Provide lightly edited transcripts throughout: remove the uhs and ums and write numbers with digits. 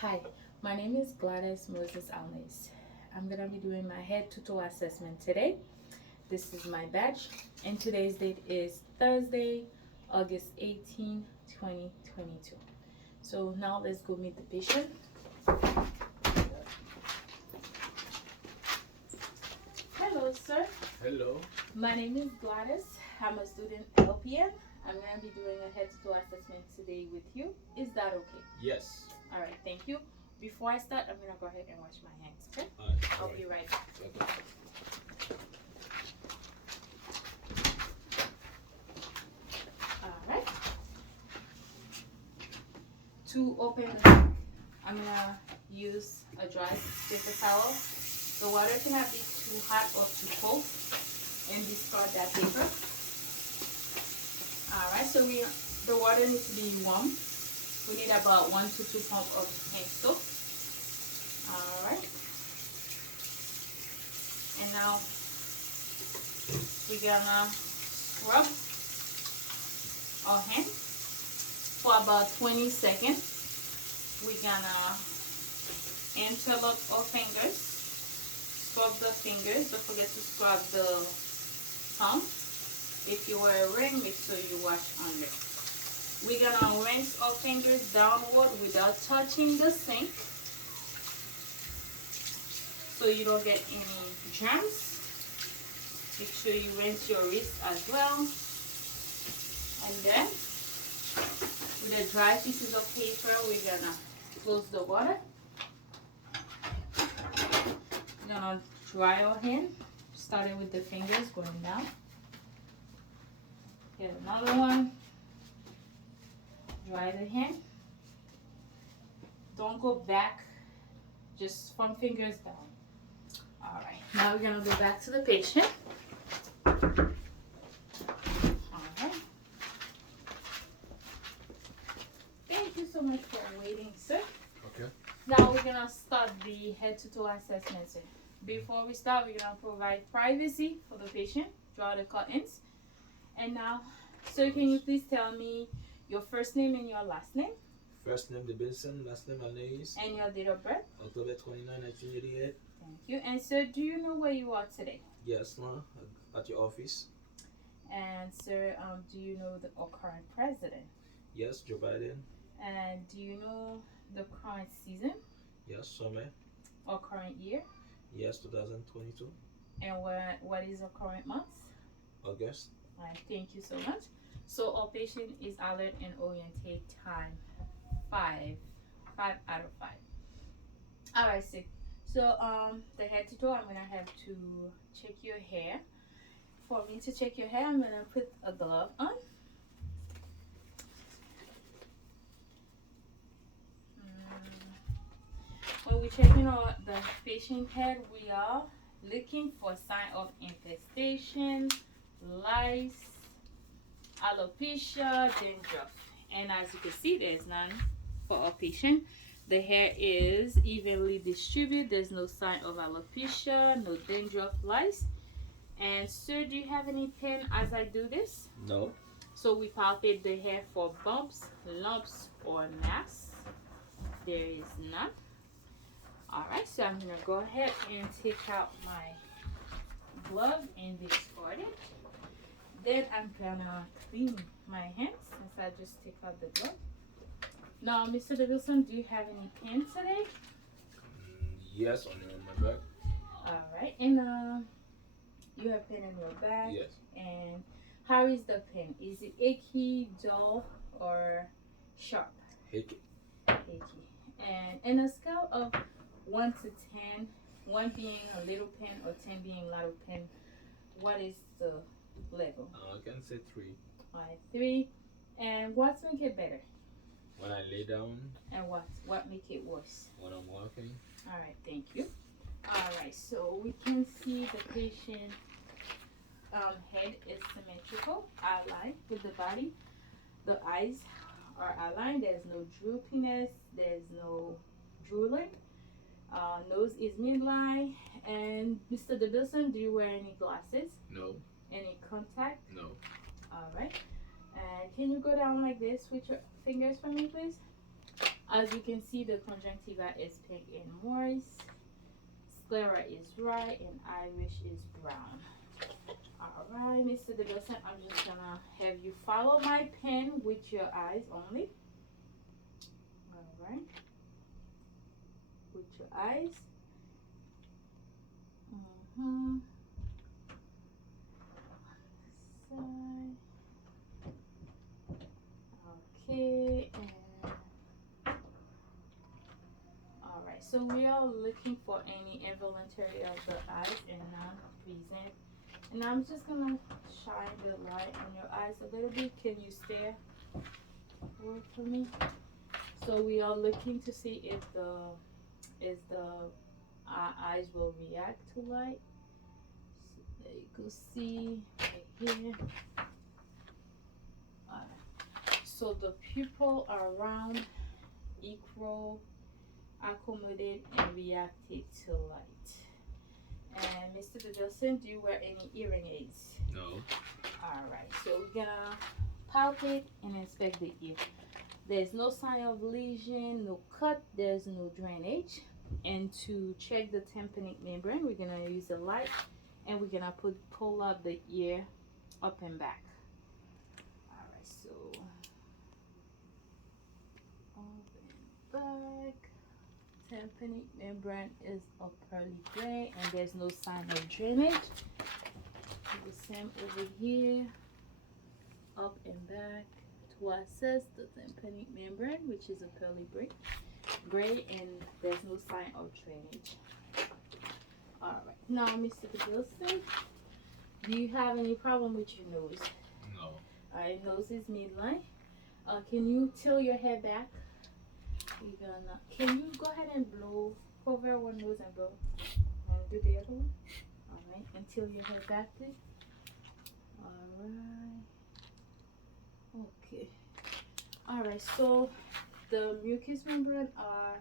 Hi, my name is Gladys Moses Alnes. I'm gonna be doing my head to toe assessment today. This is my badge, and today's date is Thursday, August 18, 2022. So now let's go meet the patient. Hello, sir. Hello. My name is Gladys. I'm a student LPN. I'm gonna be doing a head to toe assessment today with you. Is that okay? Yes. All right, thank you. Before I start, I'm gonna go ahead and wash my hands, okay? I'll Alright. be right back. Okay. Alright. To open, I'm gonna use a dry paper towel. The water cannot be too hot or too cold, and discard that paper. Alright, so the water needs to be warm. We need about 1 to 2 pumps of hand soap. Alright. And now we're gonna scrub our hand for about 20 seconds. We're gonna interlock our fingers, scrub the fingers. Don't forget to scrub the thumb. If you wear a ring, make sure you wash under. We're gonna rinse our fingers downward without touching the sink, so you don't get any germs. Make sure you rinse your wrist as well. And then, with the dry pieces of paper, we're gonna close the water. We're gonna dry our hand, starting with the fingers going down. Get another one. Dry the hand. Don't go back, just from fingers down. Alright, now we're gonna go back to the patient. Alright. Thank you so much for waiting, sir. Okay. Now we're gonna start the head to toe assessment, sir. Before we start, we're gonna provide privacy for the patient, draw the curtains. And now, sir, can you please tell me your first name and your last name First name Benson, last name Anais. and your date of birth? October 29, 1988. Thank you. And sir, do you know where you are today? Yes, ma. At your office. And sir, do you know our current president? Yes, Joe Biden. And do you know the current season Yes, summer. or current year? Yes, 2022. And what is the current month? August. Alright, thank you so much. So our patient is alert and oriented time 5 out of 5. Alright, so the head to toe, I'm gonna have to check your hair. For me to check your hair, I'm gonna put a glove on. When we're checking the patient head, we are looking for sign of infestation, lice, alopecia, dandruff. And as you can see, there's none for our patient. The hair is evenly distributed. There's no sign of alopecia, no dandruff, lice. And sir, do you have any pain as I do this? No. So we palpate the hair for bumps, lumps, or mass. There is none. Alright, so I'm gonna go ahead and take out my glove and discard it. Then I'm gonna clean my hands since I just take out the glove. Now, Mr. Davidson, do you have any pain today? Yes, on my back. Alright, and you have pain in your back. Yes. And how is the pain? Is it achy, dull, or sharp? Hickey. Achy. And in a scale of 1 to 10, 1 being a little pain or 10 being a lot of pain, what is the level? I can say 3. Alright, 3. And what make it better? When I lay down. And what make it worse? When I'm walking. Alright, thank you. Alright, so we can see the patient head is symmetrical, aligned with the body. The eyes are aligned. There's no droopiness. There's no drooling. Nose is midline. And Mr. DeBilson, do you wear any glasses? No. Any contact? No. Alright. And can you go down like this with your fingers for me, please? As you can see, the conjunctiva is pink and moist, sclera is white, and iris is brown. All right, Mr. DeBilson, I'm just gonna have you follow my pen with your eyes only. All right, with your eyes. Mm-hmm. Side. Okay, and all right. So we are looking for any involuntary of the eyes and non-present. And I'm just gonna shine the light on your eyes a little bit. Can you stare forward for me? So we are looking to see if the eyes will react to light. So there you go. See right here. So the pupil are round, equal, accommodate, and reactive to light. And Mr. DeBilson, do you wear any hearing aids? No. Alright, so we're gonna palpate and inspect the ear. There's no sign of lesion, no cut, there's no drainage. And to check the tympanic membrane, we're gonna use a light and we're gonna pull up the ear up and back. Alright, so up and back. Tympanic membrane is a pearly gray and there's no sign of drainage. Do the same over here, up and back to assess the tympanic membrane, which is a pearly gray, and there's no sign of drainage. Alright, now Mr. DeBilson, do you have any problem with your nose? No. Alright, nose is midline. Can you tilt your head back? You're gonna, can you go ahead and blow, cover one nose and blow, and do the other one? Alright, and tilt your head back, please. Alright. Okay. Alright, so the mucous membrane are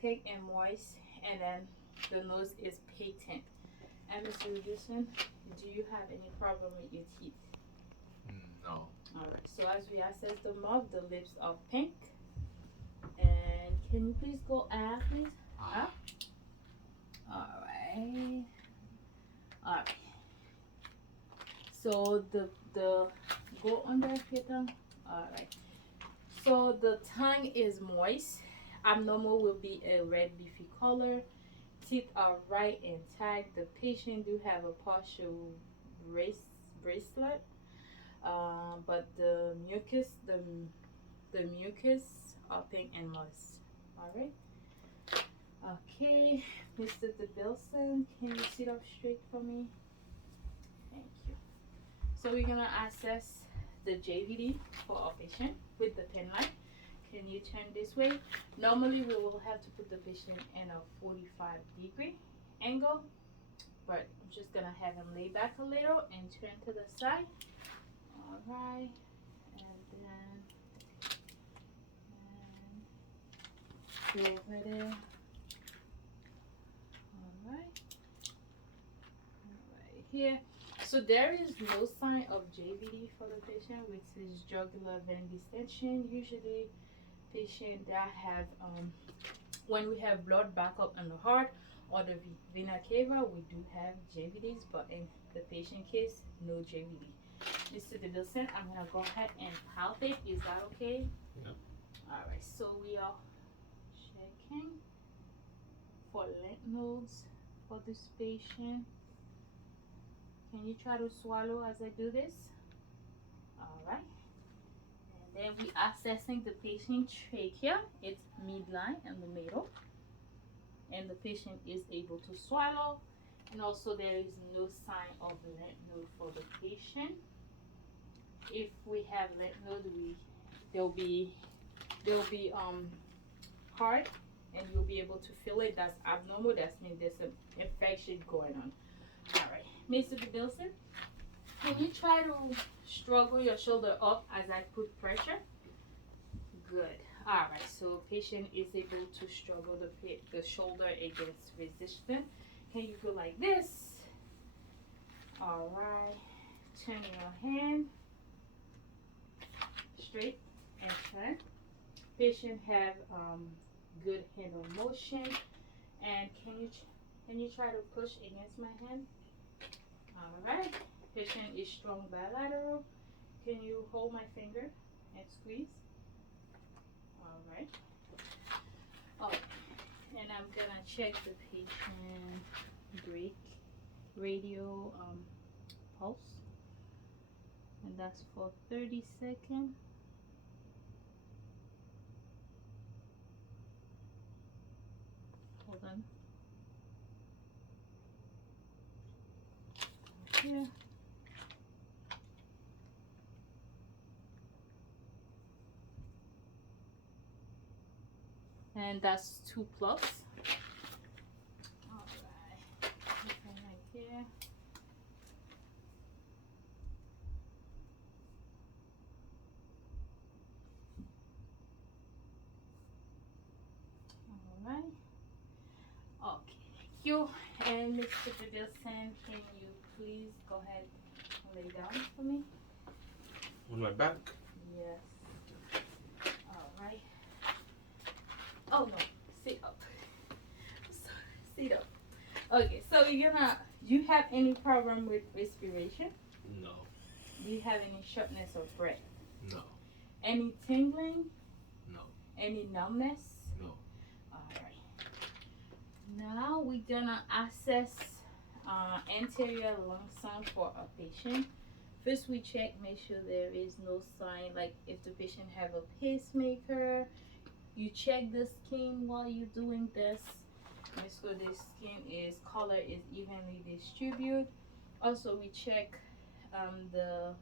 pink and moist, and then the nose is patent. And Mr. Richardson, do you have any problem with your teeth? No. Alright, so as we assess the mouth, the lips are pink. And can you please go out, please? Up. Alright. Alright. So the go under your tongue. Alright. So the tongue is moist. Abnormal will be a red beefy color. Teeth are right and tight. The patient do have a partial bracelet. But the mucus are pink and moist. Alright. Okay, Mr. DeBilson, can you sit up straight for me? Thank you. So we're gonna assess the JVD for our patient with the pen light. Can you turn this way? Normally we will have to put the patient in a 45-degree angle, but I'm just gonna have him lay back a little and turn to the side. Alright, and then go over there. Alright, right here. So there is no sign of JVD for the patient, which is jugular vein distension. Usually patient that have when we have blood back up in the heart or the vena cava, we do have JVDs, but in the patient case, no JVD. Mr. DeBilson, I'm gonna go ahead and palpate. Is that okay? Yep. Alright, so we are checking for lymph nodes for this patient. Can you try to swallow as I do this? Alright. And then we are assessing the patient trachea. It's midline in the middle. And the patient is able to swallow. And also there is no sign of lymph node for the patient. If we have lymph node, they'll be hard and you'll be able to feel it. That's abnormal. That means there's some infection going on. Alright. Mr. DeBilson, can you try to struggle your shoulder up as I put pressure? Good. Alright, so patient is able to struggle the shoulder against resistance. Can you go like this? Alright. Turn your hand straight and turn. Patient have good hand of motion. And can you try to push against my hand? All right. Patient is strong bilateral. Can you hold my finger and squeeze? All right. Oh, and I'm gonna check the patient break radio pulse, and that's for 30 seconds. Hold on. Here. And that's 2 plus. All right. Okay, right here. All right. Okay. Thank you. And Mr. Peterson, can you please go ahead and lay down for me? On my back? Yes. All right. Oh no, sit up. Sorry, sit up. Okay, so you have any problem with respiration? No. Do you have any shortness of breath? No. Any tingling? No. Any numbness? No. Alright. Now we're gonna assess anterior lung sound for a patient. First we check, make sure there is no sign, like if the patient have a pacemaker. You check the skin while you're doing this. Make sure the skin color is evenly distributed. Also we check the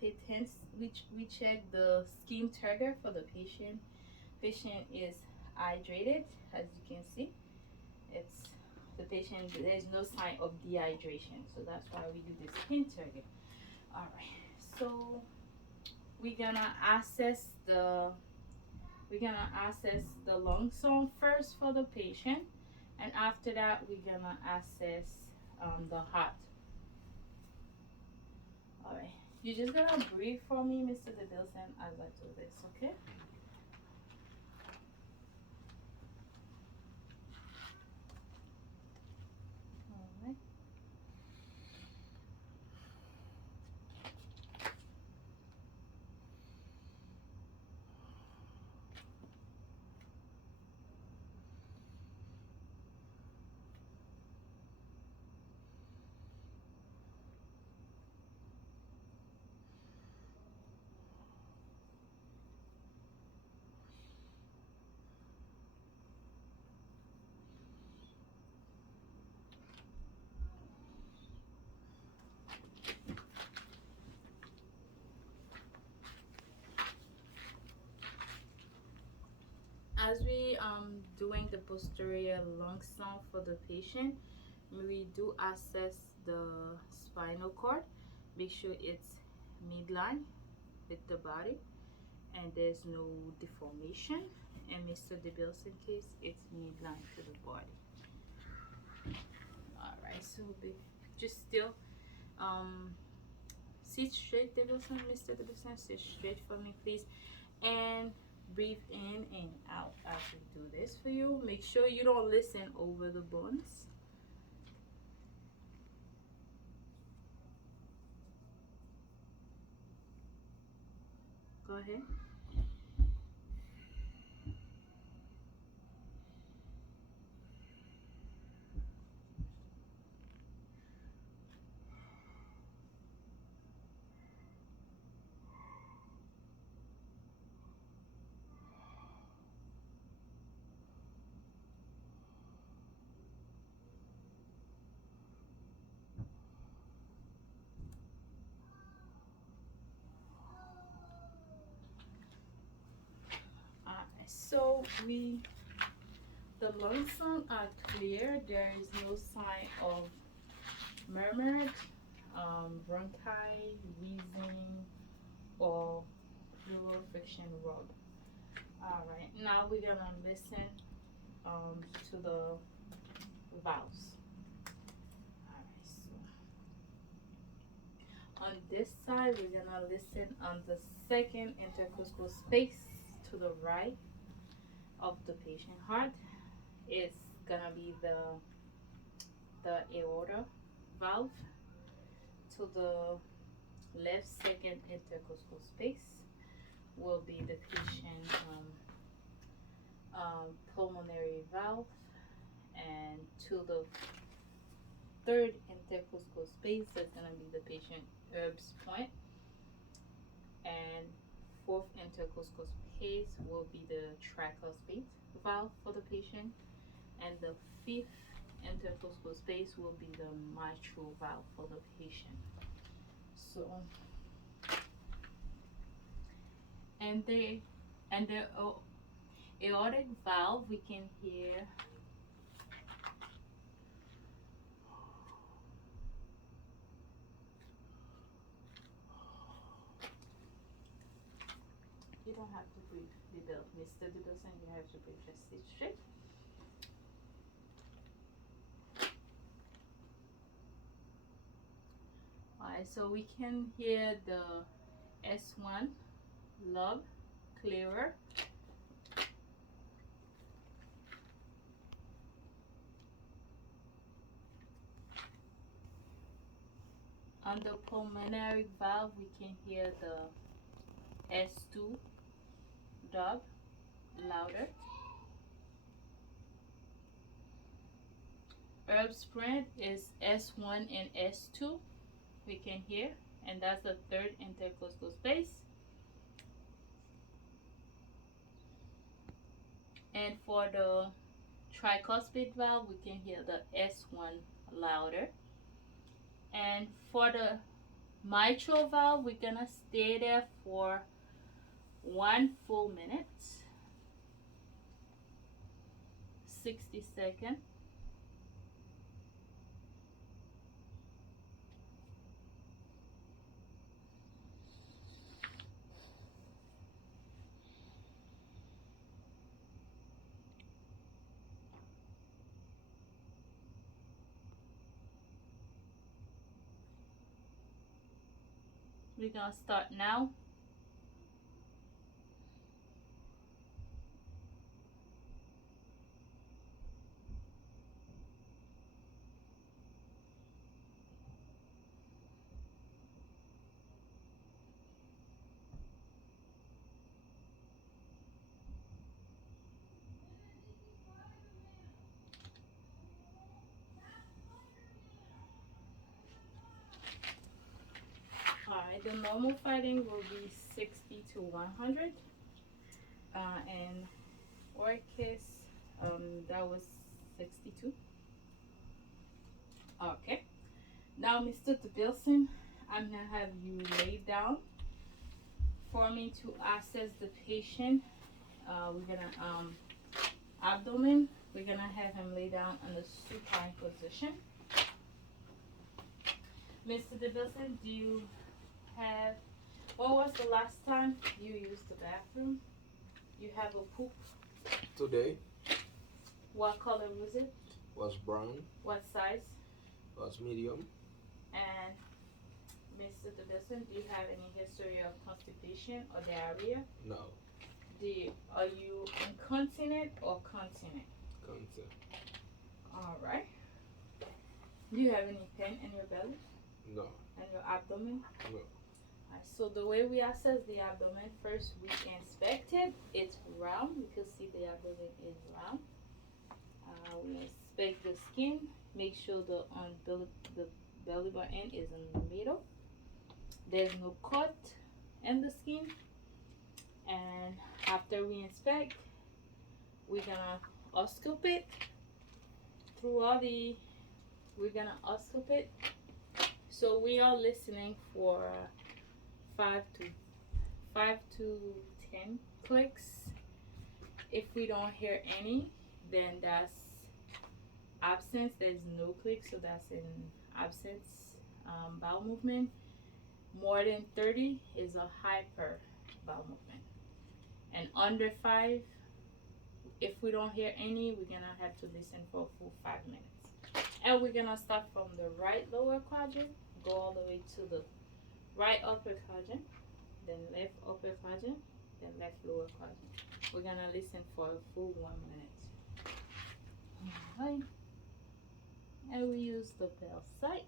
patents, which we check the skin turgor for the patient. Patient is hydrated, as you can see. It's the patient, there's no sign of dehydration, so that's why we do the skin turgor. All right, so we're gonna assess the lung sound first for the patient, and after that we're gonna assess the heart. All right, you're just gonna breathe for me, Mr. DeBilson, as I do this, okay? All right. As we doing the posterior lung sound for the patient, we do assess the spinal cord. Make sure it's midline with the body and there's no deformation. And Mr. DeBilson case, it's midline to the body. All right, so just still sit straight, DeBilson, Mr. DeBilson, sit straight for me, please, and breathe in and out as we do this for you. Make sure you don't listen over the bones. Go ahead. So the lungs are clear. There is no sign of murmur, bronchi, wheezing, or pleural friction rub. All right, now we're gonna listen to the valves. All right, so On this side, we're gonna listen on the second intercostal space to the right of the patient heart. It's gonna be the aorta valve. To the left second intercostal space will be the patient pulmonary valve, and to the third intercostal space is gonna be the patient Erb's point, and fourth intercostal space will be the tricuspid valve for the patient, and the fifth intercostal space will be the mitral valve for the patient. So, and the aortic valve, we can hear you don't have to breathe, Mr. Dibelson, you have to breathe, just sit straight. Alright, so we can hear the S1 lub clearer. On the pulmonary valve, we can hear the S2 dub louder. Herb sprint is S1 and S2, we can hear, and that's the third intercostal space. And for the tricuspid valve, we can hear the S1 louder. And for the mitral valve, we're gonna stay there for 1 full minute, 60 seconds. We're gonna start now. Alright, the normal fighting will be 60 to 100. And Orchis, that was 62. Okay. Now, Mr. Dibelson, I'm gonna have you lay down for me to assess the patient. We're gonna abdomen. We're gonna have him lay down in the supine position. Mr. Dibelson, do you have? When was the last time you used the bathroom? You have a poop. Today. What color was it? Was brown. What size? Was medium. And Mr. Dibelson, do you have any history of constipation or diarrhea? No. Are you incontinent or continent? Consent. Alright. Do you have any pain in your belly? No. And your abdomen? No. Alright, so the way we assess the abdomen, first we inspect it. It's round. You can see the abdomen is round. We inspect the skin. Make sure the belly button is in the middle. There's no cut in the skin. And after we inspect, we're gonna oscope it we're gonna oscope it. So we are listening for 5 to 10 clicks. If we don't hear any, then that's absence. There's no click, so that's in absence bowel movement. More than 30 is a hyper bowel movement, and under 5, if we don't hear any, we're gonna have to listen for a full 5 minutes. And we're gonna start from the right lower quadrant, go all the way to the right upper quadrant, then left upper quadrant, then left lower quadrant. We're gonna listen for a full 1 minute. Alright. And we use the bell sight.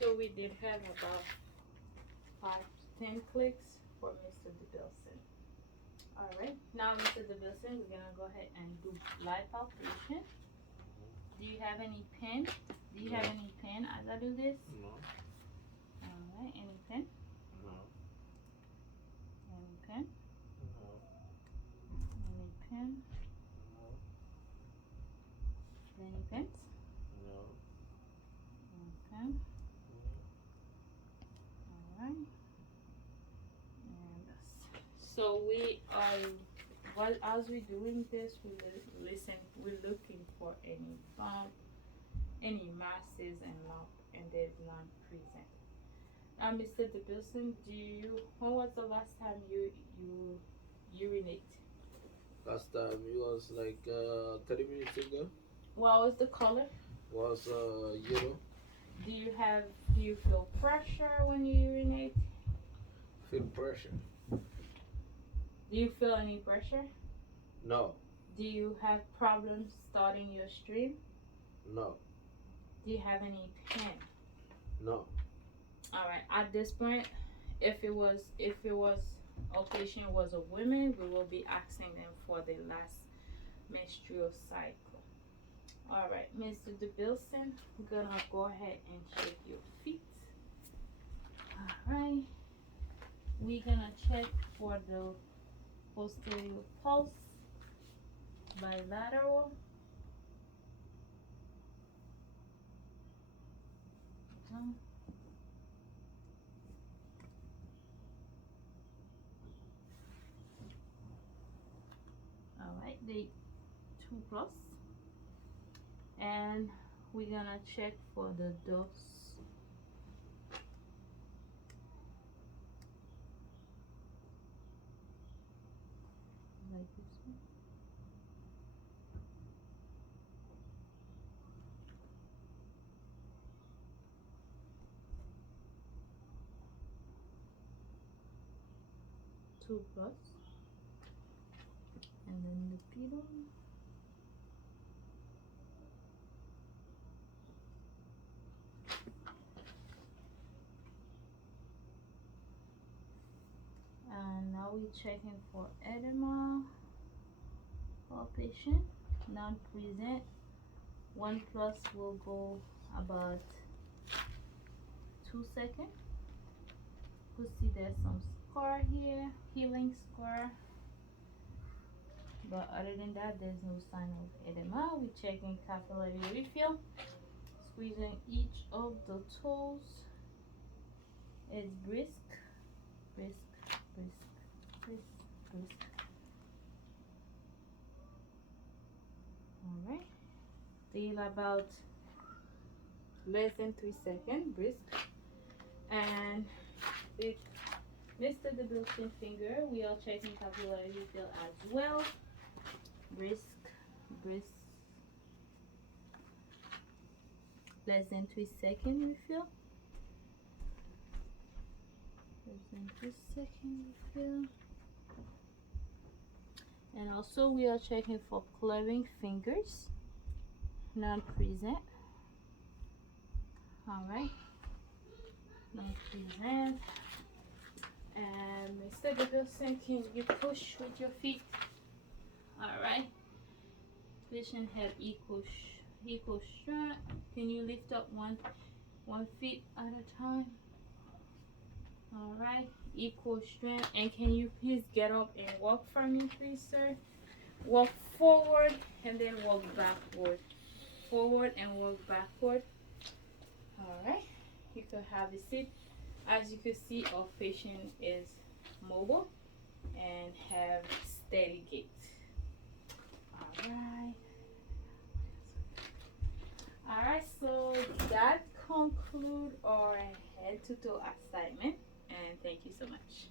So we did have about 5 to 10 clicks for Mr. DeBilson. Alright, now Mr. DeBilson, we're gonna go ahead and do live palpation. Do you have any pen? Do you have any pen as I do this? No. Alright, any pen? No. Any pen? No. Any pen? No. Any pens? No. Okay. Alright. And so we are, while as we're doing this, we're looking for any bump, any masses and lump, and there's none present. Now, Mr. DeBilson, when was the last time you urinate? Last time it was like 30 minutes ago. What was the color? Was yellow. Do you feel pressure when you urinate? Feel pressure. Do you feel any pressure? No. Do you have problems starting your stream? No. Do you have any pain? No. Alright, at this point, if it was our patient was a woman, we will be asking them for the last menstrual cycle. Alright, Mr. DeBilson, we're gonna go ahead and check your feet. Alright. We're gonna check for the posterior pulse, bilateral. Alright, the 2+. And we're gonna check for the dose. Like this one. Two plus, and then the pillow. And now we're checking for edema palpation, non-present. 1+ will go about 2 seconds. You see there's some scar here, healing scar. But other than that, there's no sign of edema. We're checking capillary refill, squeezing each of the toes. It's brisk, brisk, brisk, brisk, brisk. Alright. Till about less than 3 seconds, brisk. And with Mr. DeBilson finger, we are checking capillary refill as well. Brisk, brisk. Less than 3 seconds refill. Less than 3 seconds refill. And also we are checking for clearing fingers, non-present. Alright, non-present. And Mr. DeBilson, can you push with your feet? Alright. Patient have equal strength. Can you lift up one feet at a time? All right, equal strength. And can you please get up and walk for me, please, sir? Walk forward and then walk backward. Forward and walk backward. All right, you can have a seat. As you can see, our patient is mobile and have steady gait. All right. All right, so that conclude our head to toe assignment, and thank you so much.